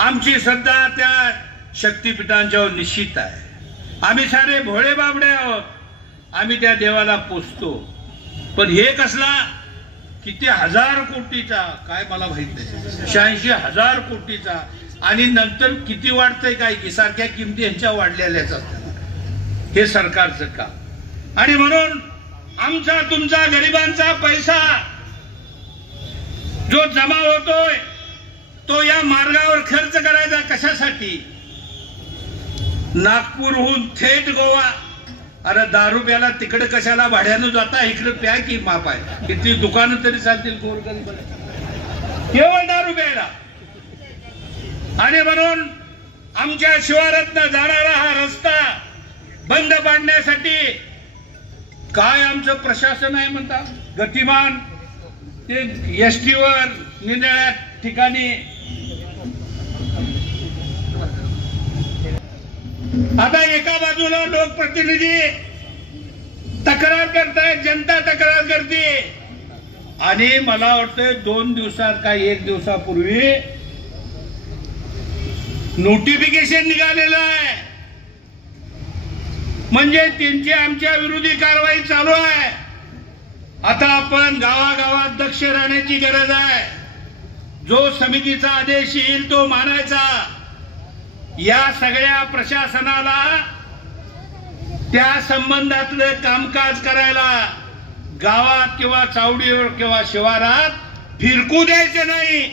आमची श्रद्धा त्या शक्तिपीठांच्यावर निश्चित आहे. आम्ही सारे भोळे बाबडे आहोत. आम्ही त्या देवाला पोचतो. पण हे कसला किती हजार कोटीचा काय मला माहित नाही, 86,000 कोटीचा, आणि नंतर किती वाढतंय काय की सारख्या किमती यांच्या वाढलेल्याच असतात. हे सरकारचं काम. आणि म्हणून आमचा तुमचा गरिबांचा पैसा जो जमा होतोय तो या मार्गावर खर्च करायचा कशासाठी? नागपूरहून थेट गोवा. अरे दारू प्याला तिकडे कशाला भाड्यानं जाता, इकडे प्या की माप आहे. किती दुकानं तरी चालतील गोरगरीब केवळ दारू प्यायला. आणि म्हणून आमच्या शिवारातनं जाणारा हा रस्ता बंद पाडण्यासाठी काय आमचं प्रशासन आहे म्हणता, गतिमान ते एसटीवर निरनिराळ्या ठिकाणी. आता एका बाजूला लोकप्रतिनिधी तक्रार करतायत, जनता तक्रार करते, आणि मला वाटतं 2 दिवसात काय 1 दिवसापूर्वी नोटिफिकेशन निघालेलं आहे. म्हणजे त्यांची आमच्या विरोधी कारवाई चालू आहे. आता आपण गावागावात दक्ष राहण्याची गरज आहे. जो समितीचा आदेश येईल तो मानायचा. या सगळ्या प्रशासनाला त्या संबंधातलं कामकाज करायला गावात किंवा चावडीवर किंवा शिवारात फिरकू द्यायचे नाही.